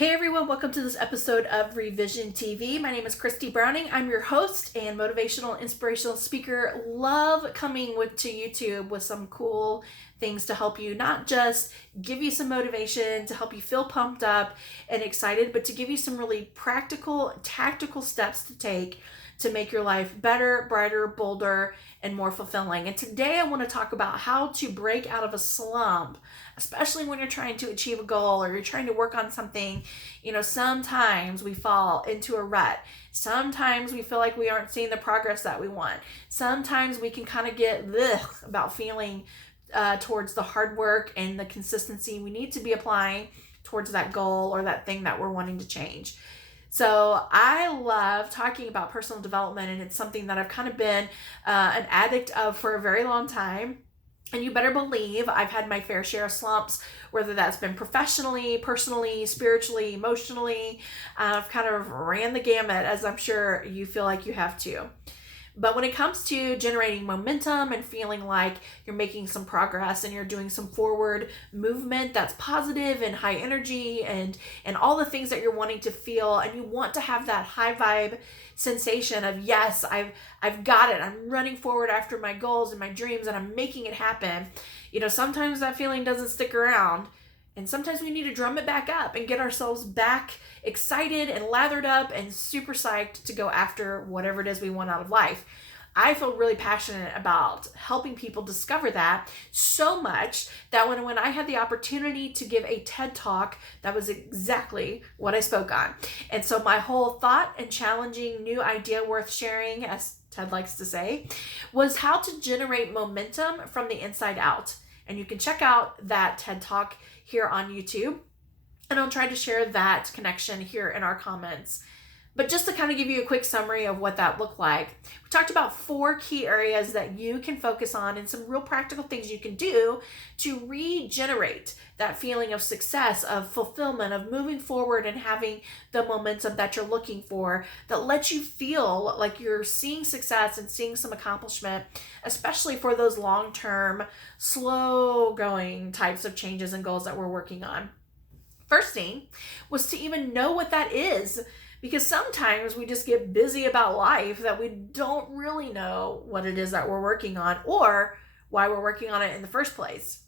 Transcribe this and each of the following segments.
Hey everyone, welcome to this episode of reVision TV. My name is Christy Browning. I'm your host and motivational, inspirational speaker. Love coming to YouTube with some cool things to help you, not just give you some motivation, to help you feel pumped up and excited, but to give you some really practical, tactical steps to take to make your life better, brighter, bolder, and more fulfilling. And today I want to talk about how to break out of a slump, especially when you're trying to achieve a goal or you're trying to work on something. Sometimes we fall into a rut. Sometimes we feel like we aren't seeing the progress that we want. Sometimes we can kind of get about feeling towards the hard work and the consistency we need to be applying towards that goal or that thing that we're wanting to change. So I love talking about personal development, and it's something that I've kind of been an addict of for a very long time. And you better believe I've had my fair share of slumps, whether that's been professionally, personally, spiritually, emotionally. I've kind of ran the gamut, as I'm sure you feel like you have too. But when it comes to generating momentum and feeling like you're making some progress and you're doing some forward movement that's positive and high energy and all the things that you're wanting to feel, and you want to have that high vibe sensation of, yes, I've got it. I'm running forward after my goals and my dreams and I'm making it happen. Sometimes that feeling doesn't stick around. And sometimes we need to drum it back up and get ourselves back excited and lathered up and super psyched to go after whatever it is we want out of life. I feel really passionate about helping people discover that, so much that when I had the opportunity to give a TED Talk, that was exactly what I spoke on. And so my whole thought and challenging new idea worth sharing, as Ted likes to say, was how to generate momentum from the inside out. And you can check out that TED Talk here on YouTube, and I'll try to share that connection here in our comments. But just to kind of give you a quick summary of what that looked like, we talked about 4 key areas that you can focus on and some real practical things you can do to regenerate that feeling of success, of fulfillment, of moving forward and having the momentum that you're looking for, that lets you feel like you're seeing success and seeing some accomplishment, especially for those long-term, slow-going types of changes and goals that we're working on. First thing was to even know what that is, because sometimes we just get busy about life that we don't really know what it is that we're working on or why we're working on it in the first place.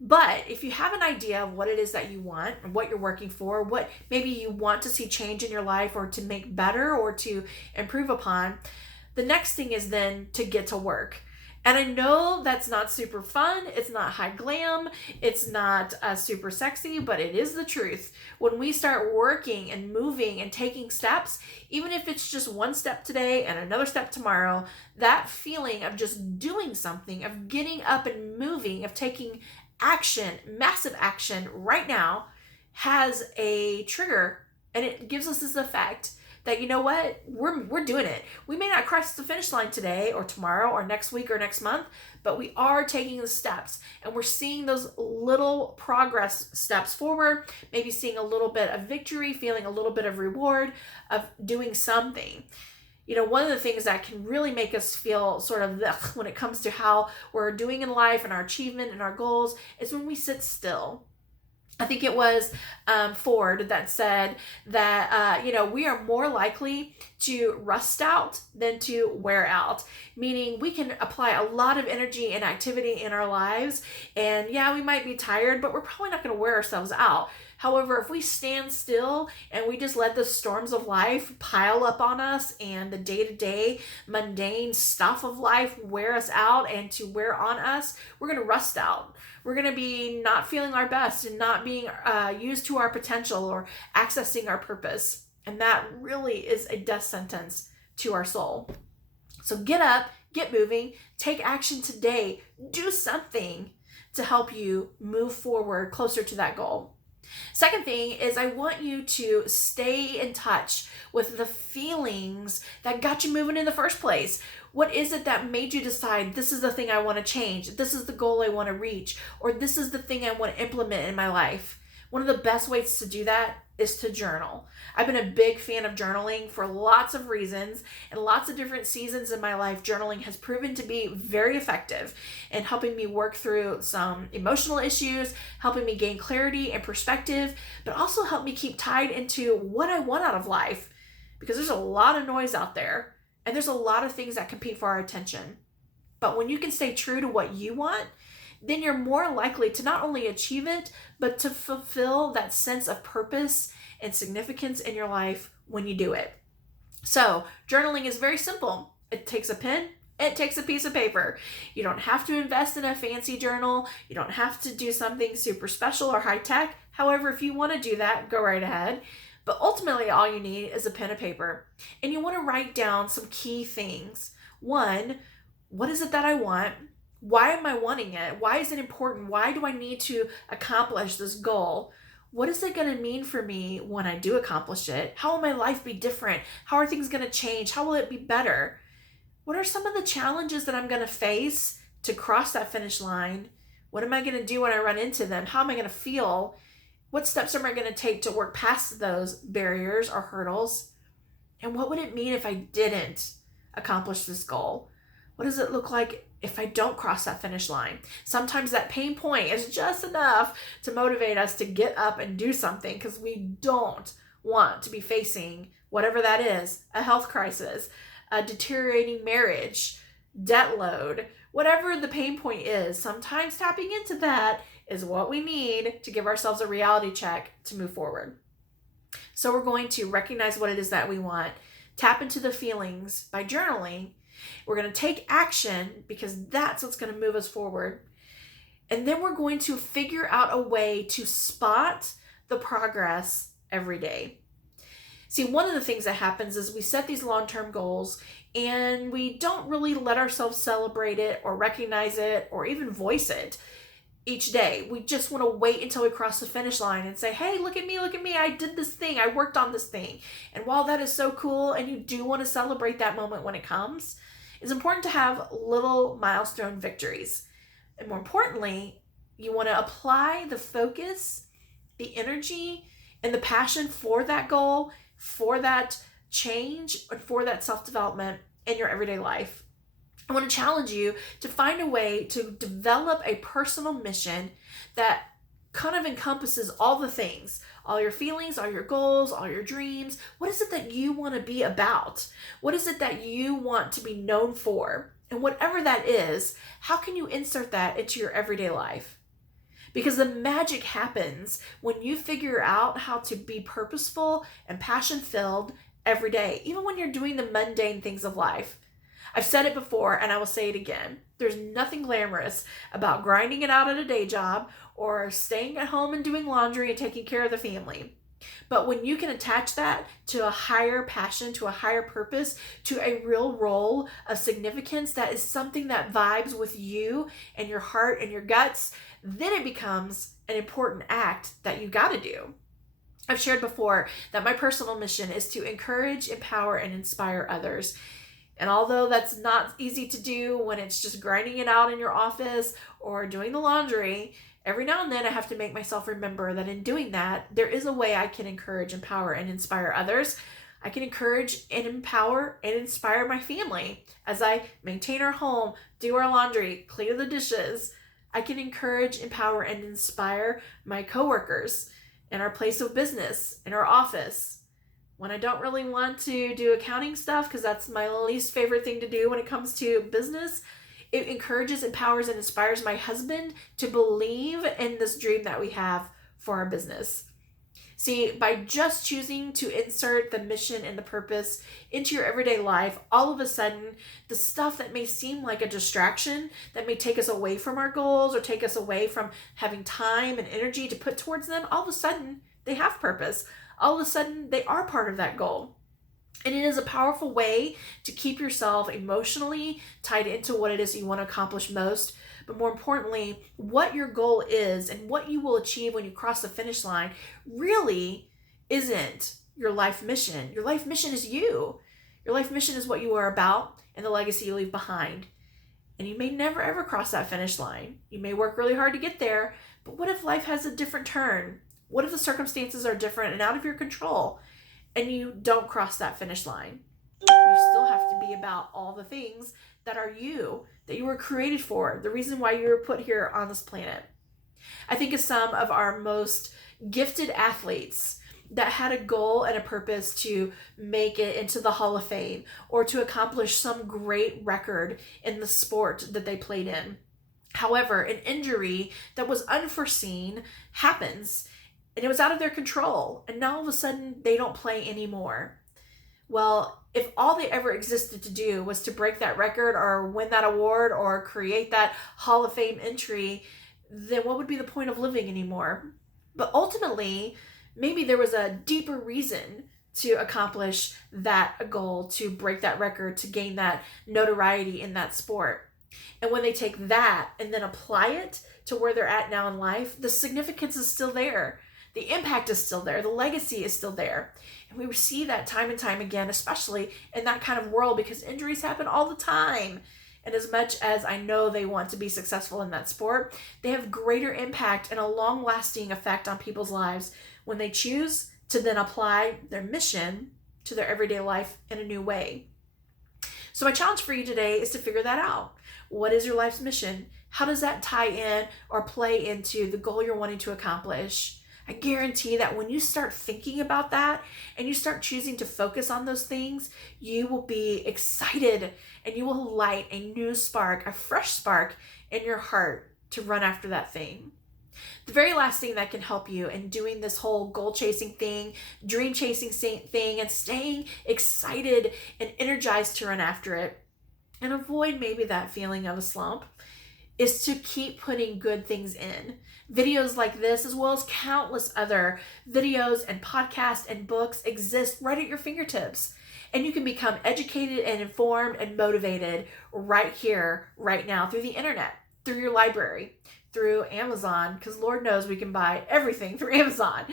But if you have an idea of what it is that you want and what you're working for, what maybe you want to see change in your life or to make better or to improve upon, the next thing is then to get to work. And I know that's not super fun, it's not high glam, it's not super sexy, but it is the truth. When we start working and moving and taking steps, even if it's just one step today and another step tomorrow, that feeling of just doing something, of getting up and moving, of taking action, massive action right now, has a trigger, and it gives us this effect that, you know what, we're doing it. We may not cross the finish line today or tomorrow or next week or next month, but we are taking the steps and we're seeing those little progress steps forward, maybe seeing a little bit of victory, feeling a little bit of reward of doing something. One of the things that can really make us feel sort of when it comes to how we're doing in life and our achievement and our goals is when we sit still. I think it was Ford that said that, we are more likely to rust out than to wear out, meaning we can apply a lot of energy and activity in our lives. And yeah, we might be tired, but we're probably not going to wear ourselves out. However, if we stand still and we just let the storms of life pile up on us and the day-to-day mundane stuff of life wear us out and to wear on us, we're going to rust out. We're going to be not feeling our best and not being used to our potential or accessing our purpose. And that really is a death sentence to our soul. So get up, get moving, take action today, do something to help you move forward closer to that goal. Second thing is I want you to stay in touch with the feelings that got you moving in the first place. What is it that made you decide this is the thing I want to change, this is the goal I want to reach, or this is the thing I want to implement in my life? One of the best ways to do that is to journal. I've been a big fan of journaling for lots of reasons, and lots of different seasons in my life. Journaling has proven to be very effective in helping me work through some emotional issues, helping me gain clarity and perspective, but also help me keep tied into what I want out of life, because there's a lot of noise out there and there's a lot of things that compete for our attention. But when you can stay true to what you want, then you're more likely to not only achieve it, but to fulfill that sense of purpose and significance in your life when you do it. So journaling is very simple. It takes a pen, it takes a piece of paper. You don't have to invest in a fancy journal. You don't have to do something super special or high tech. However, if you want to do that, go right ahead. But ultimately, all you need is a pen and paper. And you want to write down some key things. One, what is it that I want? Why am I wanting it? Why is it important? Why do I need to accomplish this goal? What is it going to mean for me when I do accomplish it? How will my life be different? How are things going to change? How will it be better? What are some of the challenges that I'm going to face to cross that finish line? What am I going to do when I run into them? How am I going to feel? What steps am I going to take to work past those barriers or hurdles? And what would it mean if I didn't accomplish this goal? What does it look like if I don't cross that finish line? Sometimes that pain point is just enough to motivate us to get up and do something, because we don't want to be facing whatever that is, a health crisis, a deteriorating marriage, debt load, whatever the pain point is. Sometimes tapping into that is what we need to give ourselves a reality check to move forward. So we're going to recognize what it is that we want, tap into the feelings by journaling. We're going to take action, because that's what's going to move us forward. And then we're going to figure out a way to spot the progress every day. See, one of the things that happens is we set these long-term goals and we don't really let ourselves celebrate it or recognize it or even voice it each day. We just want to wait until we cross the finish line and say, hey, look at me, I did this thing, I worked on this thing. And while that is so cool and you do want to celebrate that moment when it comes, it's important to have little milestone victories. And more importantly, you want to apply the focus, the energy, and the passion for that goal, for that change, and for that self-development in your everyday life. I want to challenge you to find a way to develop a personal mission that kind of encompasses all the things, all your feelings, all your goals, all your dreams. What is it that you want to be about? What is it that you want to be known for? And whatever that is, how can you insert that into your everyday life? Because the magic happens when you figure out how to be purposeful and passion-filled every day, even when you're doing the mundane things of life. I've said it before and I will say it again. There's nothing glamorous about grinding it out at a day job or staying at home and doing laundry and taking care of the family. But when you can attach that to a higher passion, to a higher purpose, to a real role of significance that is something that vibes with you and your heart and your guts, then it becomes an important act that you got to do. I've shared before that my personal mission is to encourage, empower, and inspire others. And although that's not easy to do when it's just grinding it out in your office or doing the laundry, every now and then I have to make myself remember that in doing that, there is a way I can encourage, empower, and inspire others. I can encourage and empower and inspire my family as I maintain our home, do our laundry, clear the dishes. I can encourage, empower, and inspire my coworkers in our place of business, in our office. When I don't really want to do accounting stuff, because that's my least favorite thing to do when it comes to business, it encourages, empowers, and inspires my husband to believe in this dream that we have for our business. See, by just choosing to insert the mission and the purpose into your everyday life, all of a sudden, the stuff that may seem like a distraction, that may take us away from our goals or take us away from having time and energy to put towards them, all of a sudden, they have purpose. All of a sudden, they are part of that goal. And it is a powerful way to keep yourself emotionally tied into what it is you want to accomplish most. But more importantly, what your goal is and what you will achieve when you cross the finish line really isn't your life mission. Your life mission is you. Your life mission is what you are about and the legacy you leave behind. And you may never ever cross that finish line. You may work really hard to get there, but what if life has a different turn? What if the circumstances are different and out of your control and you don't cross that finish line? You still have to be about all the things that are you, that you were created for, the reason why you were put here on this planet. I think of some of our most gifted athletes that had a goal and a purpose to make it into the Hall of Fame or to accomplish some great record in the sport that they played in. However, an injury that was unforeseen happens, and it was out of their control, and now all of a sudden they don't play anymore. Well, if all they ever existed to do was to break that record or win that award or create that Hall of Fame entry, then what would be the point of living anymore? But ultimately, maybe there was a deeper reason to accomplish that goal, to break that record, to gain that notoriety in that sport. And when they take that and then apply it to where they're at now in life, the significance is still there. The impact is still there. The legacy is still there. And we see that time and time again, especially in that kind of world, because injuries happen all the time. And as much as I know they want to be successful in that sport, they have greater impact and a long-lasting effect on people's lives when they choose to then apply their mission to their everyday life in a new way. So my challenge for you today is to figure that out. What is your life's mission? How does that tie in or play into the goal you're wanting to accomplish? I guarantee that when you start thinking about that and you start choosing to focus on those things, you will be excited and you will light a new spark, a fresh spark in your heart to run after that thing. The very last thing that can help you in doing this whole goal chasing thing, dream chasing thing, and staying excited and energized to run after it and avoid maybe that feeling of a slump is to keep putting good things in. Videos like this, as well as countless other videos and podcasts and books, exist right at your fingertips. And you can become educated and informed and motivated right here, right now, through the internet, through your library, through Amazon, because Lord knows we can buy everything through Amazon.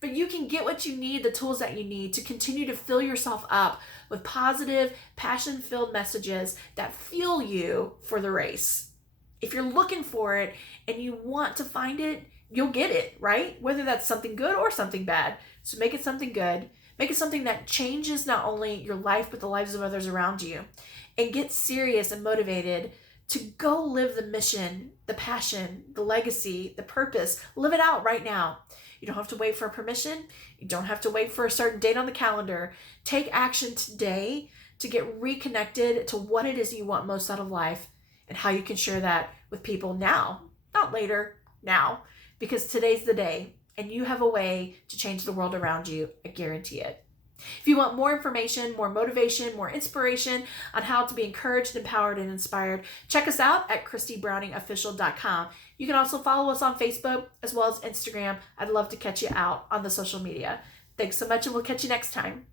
But you can get what you need, the tools that you need to continue to fill yourself up with positive, passion-filled messages that fuel you for the race. If you're looking for it and you want to find it, you'll get it, right? Whether that's something good or something bad. So make it something good. Make it something that changes not only your life, but the lives of others around you. And get serious and motivated to go live the mission, the passion, the legacy, the purpose. Live it out right now. You don't have to wait for permission. You don't have to wait for a certain date on the calendar. Take action today to get reconnected to what it is you want most out of life and how you can share that with people now, not later, now, because today's the day and you have a way to change the world around you. I guarantee it. If you want more information, more motivation, more inspiration on how to be encouraged, empowered, and inspired, check us out at ChristyBrowningOfficial.com. You can also follow us on Facebook as well as Instagram. I'd love to catch you out on the social media. Thanks so much, and we'll catch you next time.